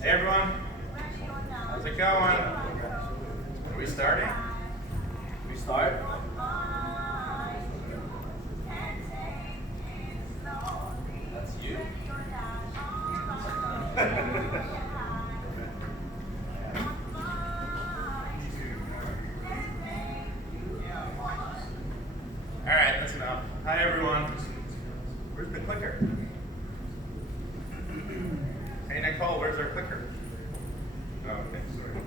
Hey everyone, how's it going? Are we starting? We start? That's you? Alright, that's enough. Hi everyone. Where's the clicker? Hey Nicole, where's our clicker? Oh, okay, sorry.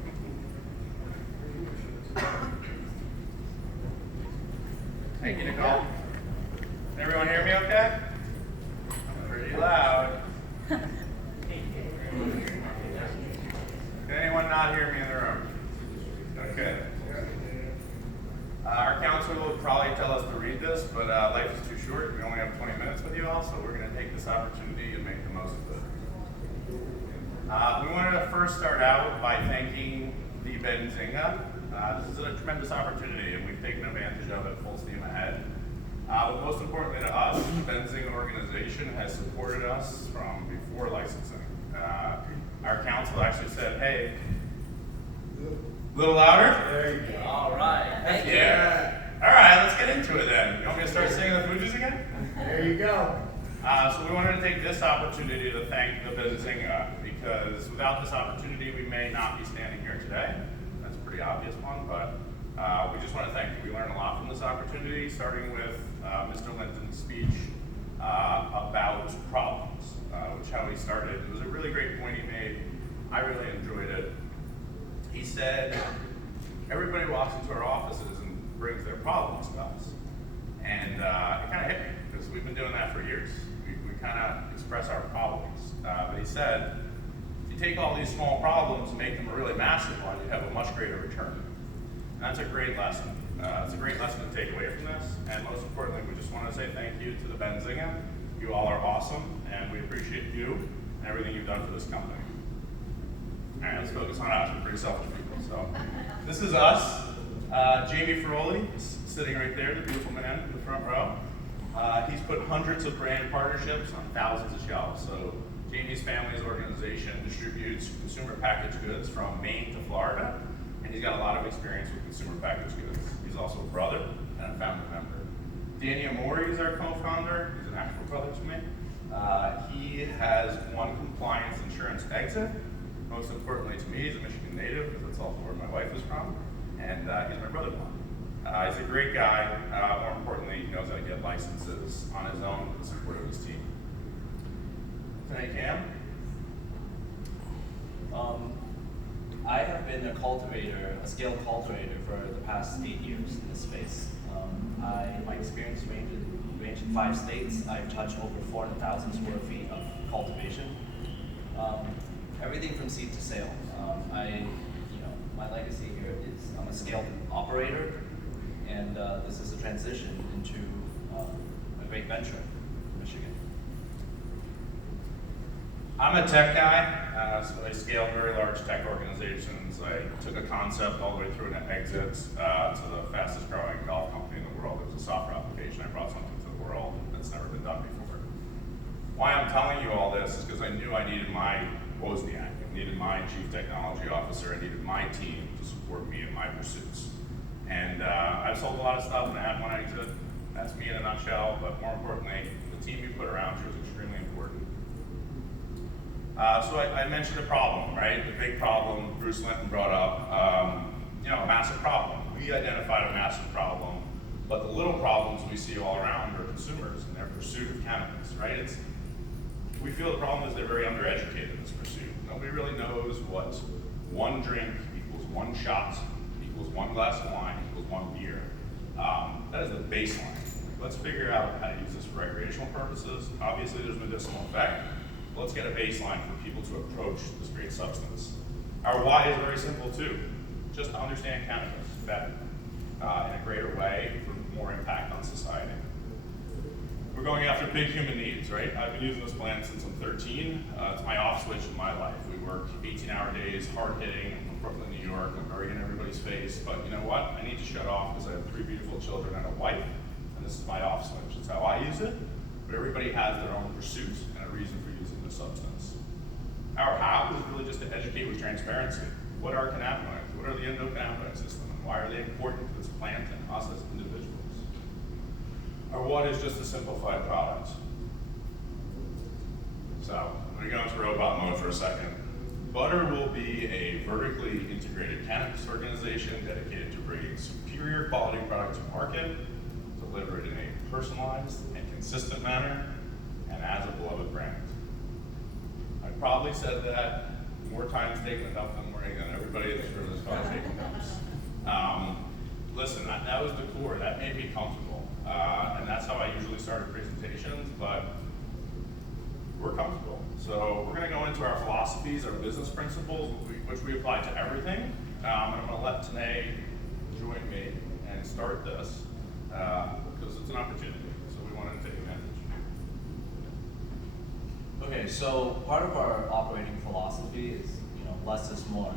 Thank you, Nicole. Can everyone hear me okay? I'm pretty loud. Can anyone not hear me in the room? Okay. Our counselor will probably tell us to read this, but life is too short. We only have 20 minutes with you all, so we're going to take this opportunity and make the most of it. We wanted to first start out by thanking the Benzinga. This is a tremendous opportunity, and we've taken advantage of it full steam ahead. But most importantly to us, the Benzinga organization has supported us from before licensing. Our council actually said, hey, a little louder? There you go. All right. Thank you. Yeah. All right, let's get into it then. You want me to start singing the Fugees again? There you go. So we wanted to take this opportunity to thank the Benzinga, because without this opportunity, we may not be standing here today. That's a pretty obvious one, but we just want to thank you. We learned a lot from this opportunity, starting with Mr. Linton's speech about problems, which how he started. It was a really great point he made. I really enjoyed it. He said, everybody walks into our offices and brings their problems to us. And it kind of hit me, because we've been doing that for years. We kind of express our problems. But he said, if you take all these small problems and make them a really massive one, you have a much greater return. And that's a great lesson. It's a great lesson to take away from this. And most importantly, we just want to say thank you to the Benzinga. You all are awesome, and we appreciate you and everything you've done for this company. All right, let's focus on us. We're pretty selfish people. So this is us. Jamie Ferroli is sitting right there, the beautiful man in the front row. He's put hundreds of brand partnerships on thousands of shelves. So Jamie's family's organization distributes consumer packaged goods from Maine to Florida, and he's got a lot of experience with consumer packaged goods. He's also a brother and a family member. Danny Amori is our co-founder. He's an actual brother to me. He has won compliance insurance exit. Most importantly to me, he's a Michigan native, because that's also where my wife is from, and he's my brother-in-law. He's a great guy. More importantly, he knows how to get licenses on his own with the support of his team. Tenay Kham. I have been a cultivator, a scale cultivator for the past 8 years in this space. My experience ranges in 5 states. I've touched over 400,000 square feet of cultivation. Everything from seed to sale. My legacy here is I'm a scale operator, and this is a transition into a great venture in Michigan. I'm a tech guy, so I scale very large tech organizations. I took a concept all the way through an exit to the fastest growing golf company in the world. It was a software application. I brought something to the world that's never been done before. Why I'm telling you all this is because I knew I needed my Wozniak. I needed my chief technology officer. I needed my team to support me in my pursuits. And I've sold a lot of stuff and I had one exit. That's me in a nutshell, but more importantly, the team you put around you is extremely important. So I mentioned a problem, right? The big problem Bruce Linton brought up, a massive problem. We identified a massive problem, but the little problems we see all around are consumers and their pursuit of cannabis, right? We feel the problem is they're very undereducated in this pursuit. Nobody really knows what one drink equals one shot, equals one glass of wine, equals one beer. That is the baseline. Let's figure out how to use this for recreational purposes. Obviously there's medicinal effect. But let's get a baseline for people to approach this great substance. Our why is very simple too. Just to understand cannabis better in a greater way for more impact on society. We're going after big human needs, right? I've been using this plant since I'm 13. It's my off switch in my life. We work 18-hour days, hard hitting. I'm from Brooklyn, New York. I'm very in everybody's face. But you know what? I need to shut off because I have 3 beautiful children and a wife. And this is my off switch. It's how I use it. But everybody has their own pursuit and a reason for using the substance. Our how is really just to educate with transparency. What are cannabinoids? What are the endocannabinoid system? And why are they important to this plant and us as individuals? Our what is just a simplified product. So, I'm going to go into robot mode for a second. Butter will be a vertically integrated cannabis organization dedicated to bringing superior quality products to market, delivered in a personalized and consistent manner, and as a beloved brand. I probably said that more times taken enough than morning than everybody in this room has probably taken notes. Listen, that was the core. That made me comfortable. And that's how I usually started presentations, but we're comfortable. So we're going to go into our philosophies, our business principles, which we apply to everything. And I'm going to let Tenay join me and start this because it's an opportunity. So we want to take advantage. Okay, so part of our operating philosophy is, less is more.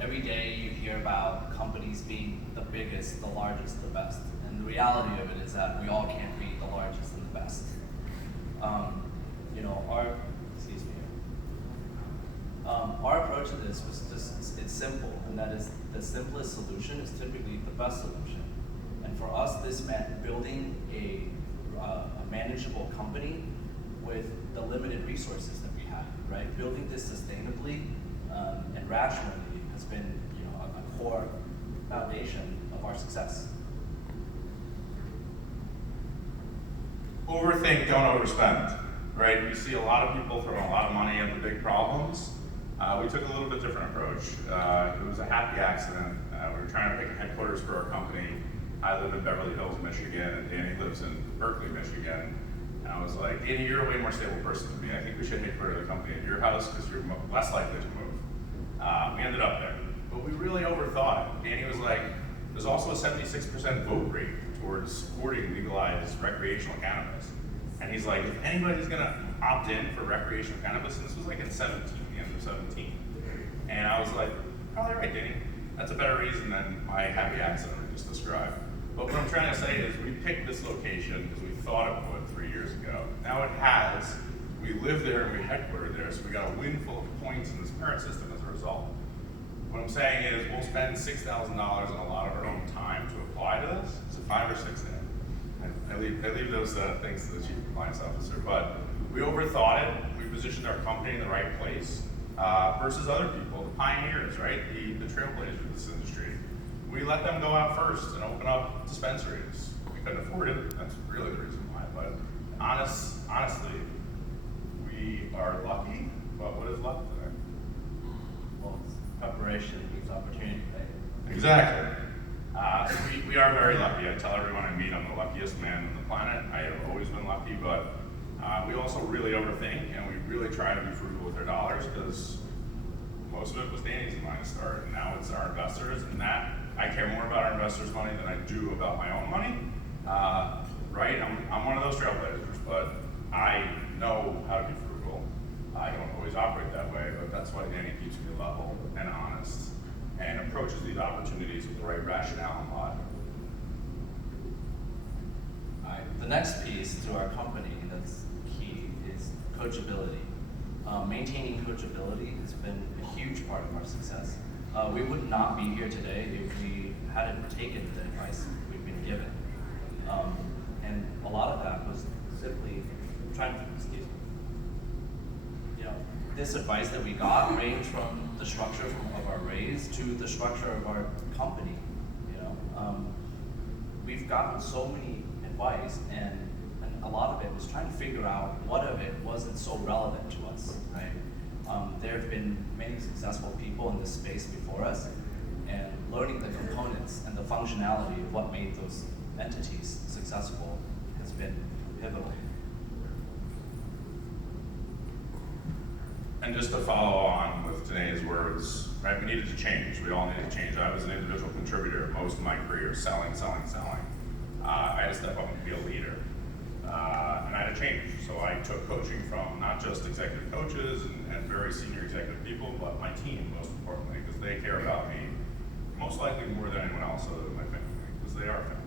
Every day you hear about companies being the biggest, the largest, the best. And the reality of it is that we all can't be the largest and the best. Our approach to this was just, it's simple, and that is the simplest solution is typically the best solution. And for us, this meant building a manageable company with the limited resources that we had, right? Building this sustainably and rationally has been, a core foundation of our success. Overthink, don't overspend, right? We see a lot of people throwing a lot of money at the big problems. We took a little bit different approach. It was a happy accident. We were trying to pick a headquarters for our company. I live in Beverly Hills, Michigan, and Danny lives in Berkeley, Michigan. And I was like, Danny, you're a way more stable person than me. I think we should headquarter the company at your house because you're less likely to move. We ended up there, but we really overthought it. Danny was like, there's also a 76% vote rate towards supporting legalized recreational cannabis. And he's like, if anybody's gonna opt in for recreational cannabis, and this was like in 17, the end of 17. And I was like, probably right, Danny. That's a better reason than my happy accident I just described. But what I'm trying to say is we picked this location because we thought it would 3 years ago. Now it has. We live there and we headquartered there, so we got a win full of points in this merit system as a result. What I'm saying is we'll spend $6,000 and a lot of our own time to apply to this. It's a 5 or 6 day. I leave those things to the chief compliance officer, but we overthought it. We positioned our company in the right place versus other people, the pioneers, right? The trailblazers of this industry. We let them go out first and open up dispensaries. We couldn't afford it. That's really the reason why. But honestly, we are lucky. But what is luck today? Well, preparation means opportunity. Exactly. So we are very lucky. I tell everyone I meet I'm the luckiest man on the planet. I have always been lucky, but we also really overthink and we really try to be frugal with our dollars because most of it was Danny's and mine to start, and now it's our investors, and that I care more about our investors' money than I do about my own money. Right? I'm one of those trailblazers, but I know how to be frugal. I don't always operate that way, but that's why Danny keeps me level and honest and approaches these opportunities with the right rationale and logic. All right. The next piece to our company that's key is coachability. Maintaining coachability has been a huge part of our success. We would not be here today if we hadn't taken the advice we've been given. And a lot of that was simply trying to, this advice that we got ranged from the structure of our raise to the structure of our company. We've gotten so many advice, and a lot of it was trying to figure out what of it wasn't so relevant to us, right? There have been many successful people in this space before us, and learning the components and the functionality of what made those entities successful has been pivotal. And just to follow on with Tenay's words, right, we needed to change. We all needed to change. I was an individual contributor most of my career, selling. I had to step up and be a leader. And I had to change. So I took coaching from not just executive coaches and very senior executive people, but my team, most importantly, because they care about me most likely more than anyone else other than my family, because they are family.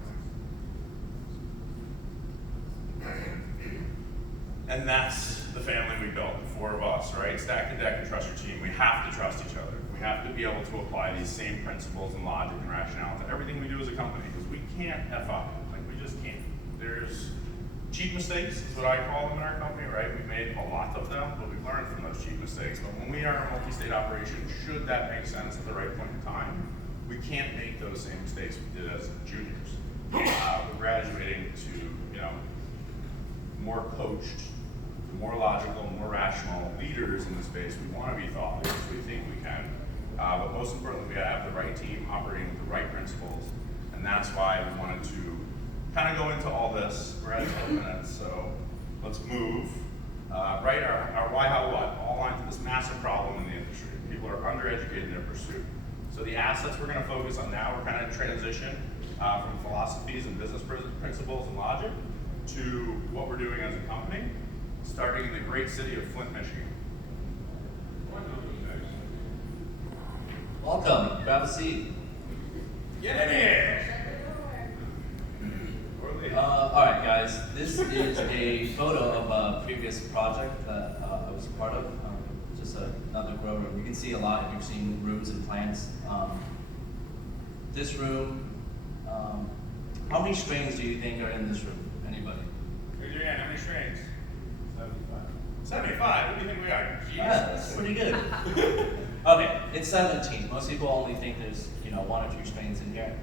And that's the family we built, the four of us, right? Stack the deck and trust your team. We have to trust each other. We have to be able to apply these same principles and logic and rationale to everything we do as a company, because we can't F up. Like, we just can't. There's cheap mistakes, is what I call them in our company, right? We made a lot of them, but we've learned from those cheap mistakes. But when we are a multi-state operation, should that make sense at the right point in time, we can't make those same mistakes we did as juniors. We're graduating to, more coached, more logical, more rational leaders in the space. We want to be thought leaders. We think we can. But most importantly, we have the right team operating with the right principles. And that's why we wanted to kind of go into all this. We're at 10 minutes, so let's move. Right, our why, how, what, all aligned to this massive problem in the industry. People are undereducated in their pursuit. So the assets we're going to focus on now, we're kind of transition from philosophies and business principles and logic to what we're doing as a company, starting in the great city of Flint, Michigan. Welcome, grab a seat. Yeah! All right, guys, this is a photo of a previous project that I was a part of, just another grow room. You can see a lot if you've seen rooms and plants. This room, how many strains do you think are in this room? Anybody? Raise your hand, how many strains? 75, what do you think we are? Jesus. Yeah, that's pretty good. Okay, it's 17. Most people only think there's one or two strains in here.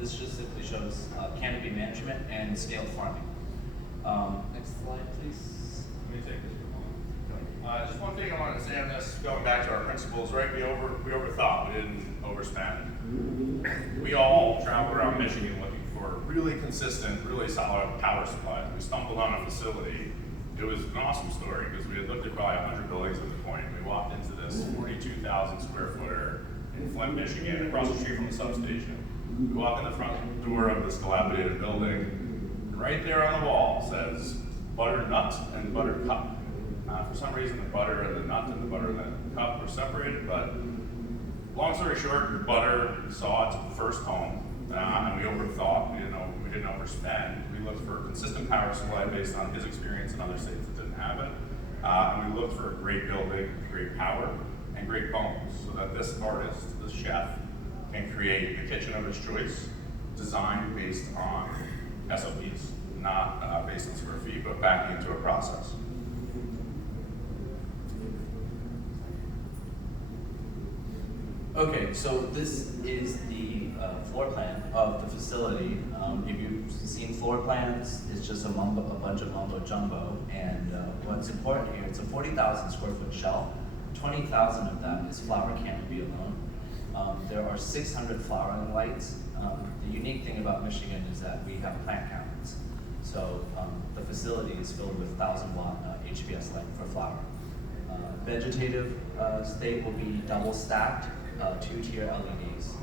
This just simply shows canopy management and scale farming. Next slide, please. Let me take this one. Just one thing I want to say on this, going back to our principles, right? We overthought, we didn't overspend. We all traveled around Michigan looking for really consistent, really solid power supplies. We stumbled on a facility. It was an awesome story because we had looked at probably 100 buildings at the point. We walked into this 42,000 square footer in Flint, Michigan, across the street from the substation. We walk in the front door of this dilapidated building, and right there on the wall says butter nut and butter cup. For some reason, the butter and the nut and the butter and the cup were separated, but long story short, butter saw its first home, and we overthought. We didn't overspend. We looked for a consistent power supply based on his experience in other states that didn't have it, and we looked for a great building, great power, and great bones, so that this artist, this chef, can create the kitchen of his choice, designed based on SOPs, not based on square feet, but backing into a process. Okay, so this is the floor plan of the facility. If you've seen floor plans, it's just a bunch of mumbo jumbo. And what's important here, it's a 40,000 square foot shell. 20,000 of that is flower canopy alone. There are 600 flowering lights. The unique thing about Michigan is that we have plant counters. So the facility is filled with 1,000-watt HPS light for flower. Vegetative state will be double stacked, 2-tier LEDs.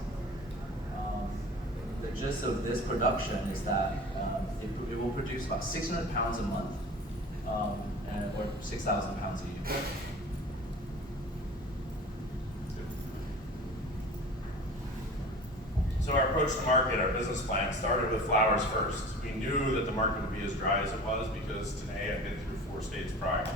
The gist of this production is that it will produce about 600 pounds a month, or 6,000 pounds a year. So our approach to market, our business plan, started with flowers first. We knew that the market would be as dry as it was because Tenay had been through 4 states prior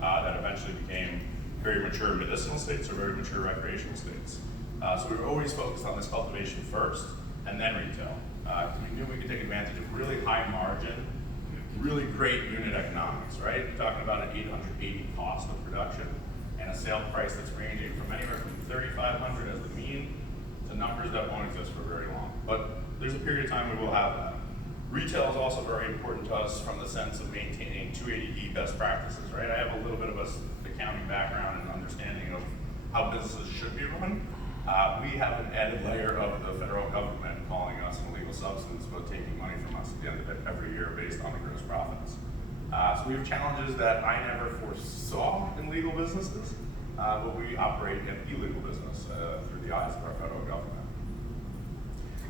that eventually became very mature medicinal states or very mature recreational states. So we were always focused on this cultivation first and then retail. We knew we could take advantage of really high margin, really great unit economics, right? You're talking about an $880 cost of production and a sale price that's ranging from anywhere from $3,500 as the mean to numbers that won't exist for very long. But there's a period of time we will have that. Retail is also very important to us from the sense of maintaining 280E best practices, right? I have a little bit of an accounting background and understanding of how businesses should be run. We have an added layer of the federal government calling us an illegal substance, but taking money from us at the end of it every year based on the gross profits. So we have challenges that I never foresaw in legal businesses, but we operate in illegal business through the eyes of our federal government.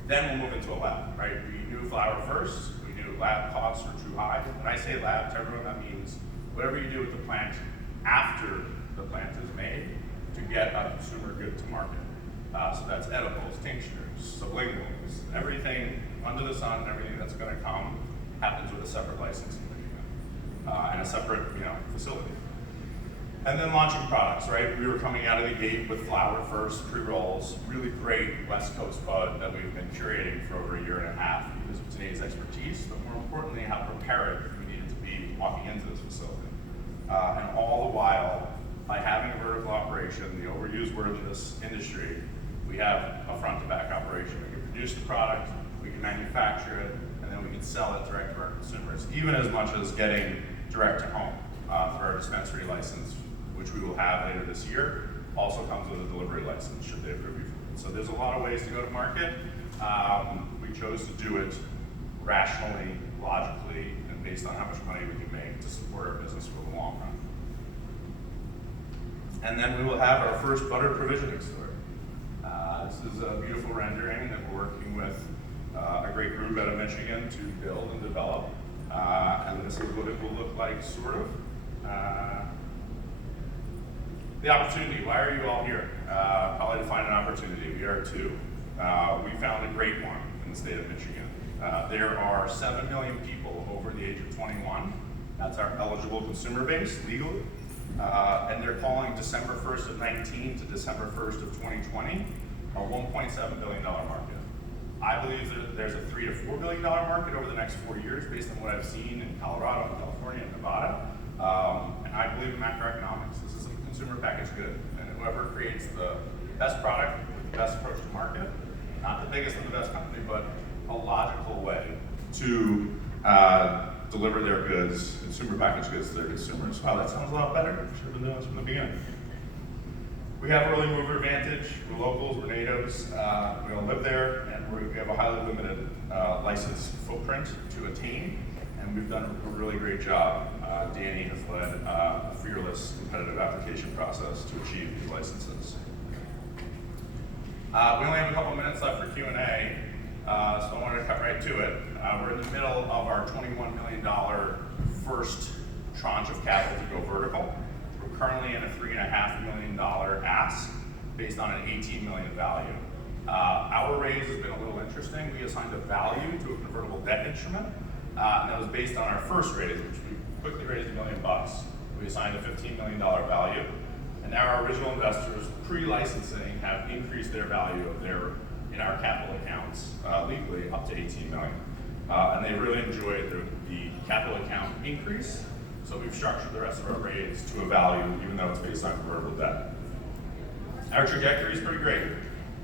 Then we'll move into a lab, right? We knew flower first, we knew lab costs were too high. When I say lab to everyone, that means whatever you do with the plant after the plant is made to get a consumer good to market. So that's edibles, tinctures, sublinguals, everything under the sun, everything that's gonna come happens with a separate licensing agreement. And a separate, facility. And then launching products, right? We were coming out of the gate with flower first, pre-rolls, really great West Coast bud that we've been curating for over a year and a half because of today's expertise, but more importantly, how prepared we needed to be walking into this facility. And all the while, by having a vertical operation, the overused word in this industry, we have a front to back operation. We can produce the product, we can manufacture it, and then we can sell it direct to our consumers, even as much as getting direct to home through our dispensary license, which we will have later this year, also comes with a delivery license should they approve you for it. So there's a lot of ways to go to market. We chose to do it rationally, logically, and based on how much money we can make to support our business for the long run. And then we will have our first butter provisioning store. This is a beautiful rendering that we're working with a great group out of Michigan to build and develop. And this is what it will look like, sort of. The opportunity, why are you all here? Probably to find an opportunity, we are too. We found a great one in the state of Michigan. There are 7 million people over the age of 21. That's our eligible consumer base legally. And they're calling December 1st of 19 to December 1st of 2020 a $1.7 billion market. I believe that there's a $3 to $4 billion market over the next 4 years based on what I've seen in Colorado, California, and Nevada. And I believe in macroeconomics. This is a consumer packaged good. And whoever creates the best product with the best approach to market, not the biggest and the best company, but a logical way to deliver their goods, consumer packaged goods to their consumers. Wow, that sounds a lot better. Should have been doing this from the beginning. We have early mover advantage. We're locals, we're natives, we all live there, and we have a highly limited license footprint to attain, and we've done a really great job. Danny has led a fearless competitive application process to achieve these licenses. We only have a couple minutes left for Q&A, so I wanted to cut right to it. We're in the middle of our $21 million first tranche of capital to go vertical. We're currently in a $3.5 million ask based on an $18 million value. Our raise has been a little interesting. We assigned a value to a convertible debt instrument, and that was based on our first raise, which we quickly raised $1 million. We assigned a $15 million value, and now our original investors, pre-licensing, have increased their value of in our capital accounts legally up to $18 million. And they really enjoyed the capital account increase, so we've structured the rest of our raise to a value, even though it's based on convertible debt. Our trajectory is pretty great.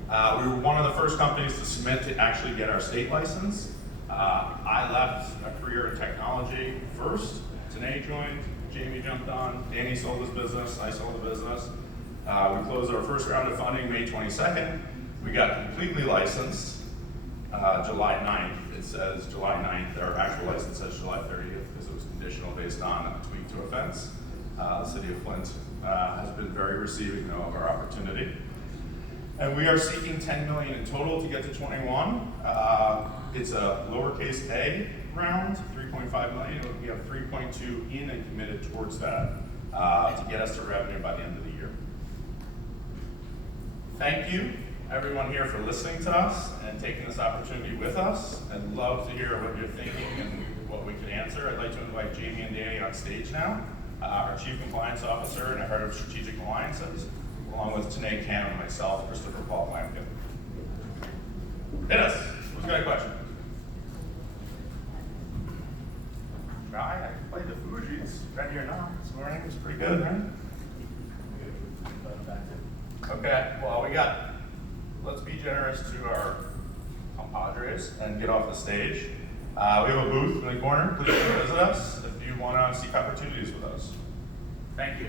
We were one of the first companies to submit to actually get our state license. I left a career in technology first. Tenay joined, Jamie jumped on, Danny sold his business, I sold the business. We closed our first round of funding May 22nd. We got completely licensed July 9th. It says July 9th. Our actual license says July 30th because it was conditional based on a tweak to a fence. The city of Flint has been very receiving though of our opportunity. And we are seeking $10 million in total to get to 21. It's a lowercase a round, 3.5 million. We have 3.2 in and committed towards that to get us to revenue by the end of the year. Thank you, everyone here, for listening to us and taking this opportunity with us. I'd love to hear what you're thinking and what we can answer. I'd like to invite Jamie and Danny on stage now, our Chief Compliance Officer and our Head of Strategic Alliances, along with Tenay Kham and myself, Christopher Paul Klamkin. Hit us. Who's got a question? Try. I played the Fuji's. Ready or not? This morning was pretty good, right? Okay. Well, let's be generous to our compadres and get off the stage. We have a booth in the corner. Please come visit us if you want to seek opportunities with us. Thank you.